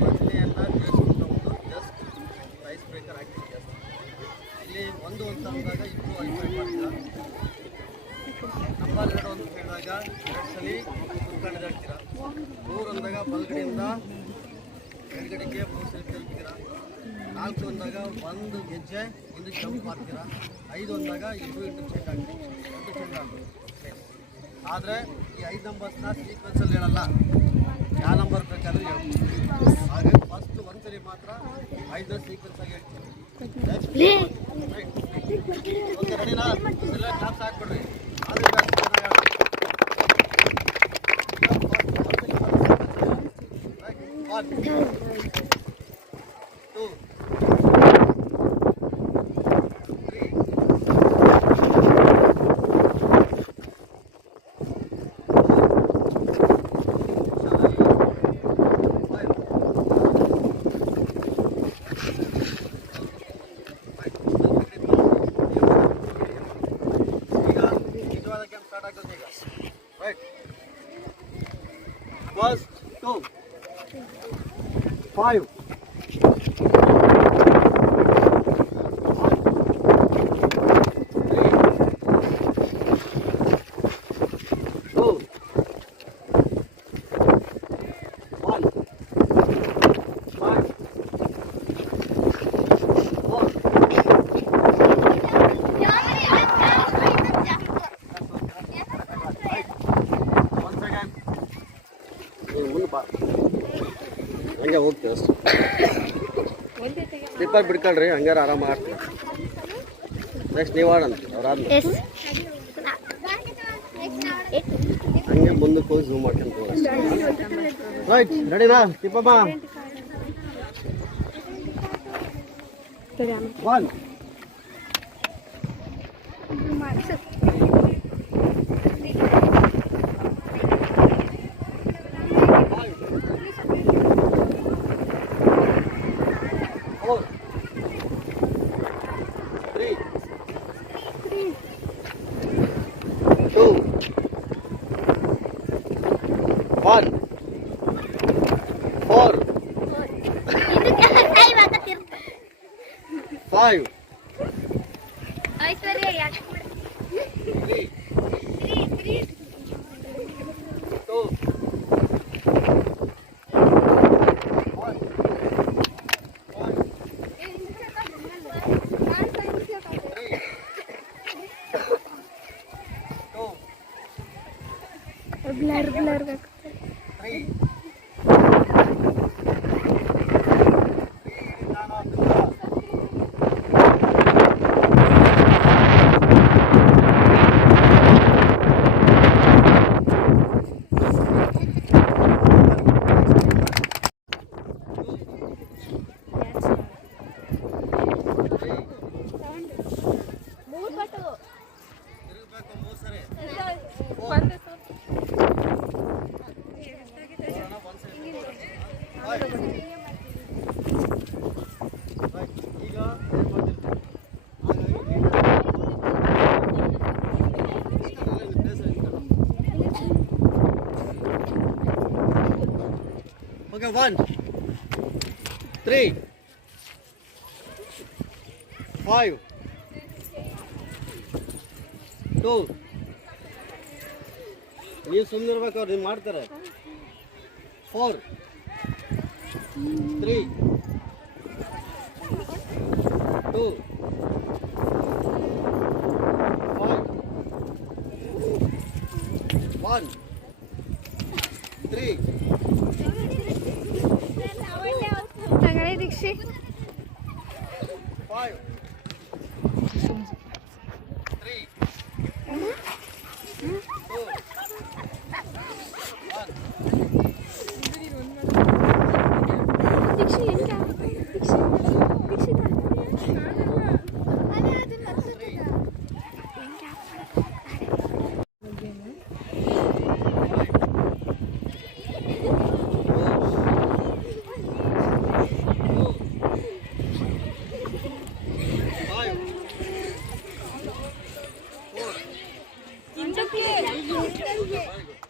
ಪ್ರಶ್ನೆಯನ್ನು ತಿಳಿಸ್ಕೊಂಡ ಒಂದು just ice breaker activity ಅಷ್ಟೇ. ಇಲ್ಲಿ ಒಂದು ಅಂತ ಅಂದಾಗ ಇಬ್ಬರು ಐಫೈ ಮಾಡ್ತೀರಾ. ನಂಬರ್ 2 ಅಂತ ಹೇಳಿದಾಗ 2 ಸಲ ಕುತ್ಕೊಂಡು ಹೇಳ್ತೀರಾ. 3 ಅಂದಾಗ ಬಲಗಡೆಯಿಂದ ಎಡಗಡೆಗೆ 3 ಸಲ ತಲುಪ್ತೀರಾ. 4 ಅಂದಾಗ 1 ಹೆಜ್ಜೆ ಹಿಂದೆ ಜಂಪ್ ಮಾಡ್ತೀರಾ. 5 ಅಂದಾಗ ಇಬ್ಬರು ಇಂಟರ್ಚೇಂಜ್ ಆಗ್ತೀವಿ. ಆದರೆ ಈ 5 ನಂಬರ್ಸ್ನ ಸೀಕ್ವೆನ್ಸಲ್ಲಿ ಹೇಳಲ್ಲ, ಯಾವ ನಂಬರ್ ಬೇಕಾದರೂ ಹೇಳ್ತೀವಿ. ಹಾಗೆ ಫಸ್ಟ್ ಒಂದ್ಸರಿ ಮಾತ್ರ 5ನ ಸೀಕ್ವೆನ್ಸಾಗಿ ಹೇಳ್ತೀವಿ. ಓಕೆ, ರೆಡಿನಾ? ಎಲ್ಲ ಕ್ಲಾಪ್ಸ್ ಹಾಕ್ಬಿಡ್ರಿ. One, 2, 3, 5. ಹಂಗೆ ಹೋಗ್ತೀವಿ ಅಷ್ಟು. ಸ್ಲಿಪ್ಪರ್ ಬಿಡ್ಕೊಳ್ರಿ, ಹಂಗಾರ ಆರಾಮ ಆಗ್ತೀವಿ. ನೆಕ್ಸ್ಟ್ ನೀವು ಆಡಂತ ಅವ್ರಾದ್ಮೇಲೆ ಹಂಗೆ ಮುಂದಕ್ಕೆ ಹೋಗಿ ಝೂಮ್ ಮಾಡ್ಕೊಂಡು ಹೋಗಿ. ರೈಟ್, ರೆಡಿನಾ? ತಿಪ್ಪಮ್ಮ 1. One, 4, 5, 3, 2, 1. ಬ್ಲರ್ 3. Okay, 1, 3, 5, 2. ನೀವು ಸುಮ್ಮನೆ ಇರ್ಬೇಕು, ಅವ್ರು ನೀವು ಮಾಡ್ತಾರೆ. 4, 3, 2, 5, 1, 3. ತಗಡೆ ದೀಕ್ಷೆ 5, 3, 2, 1. ದೀಕ್ಷೆ ಎಂತ ದೀಕ್ಷೆ ದೀಕ್ಷಿತ Very good.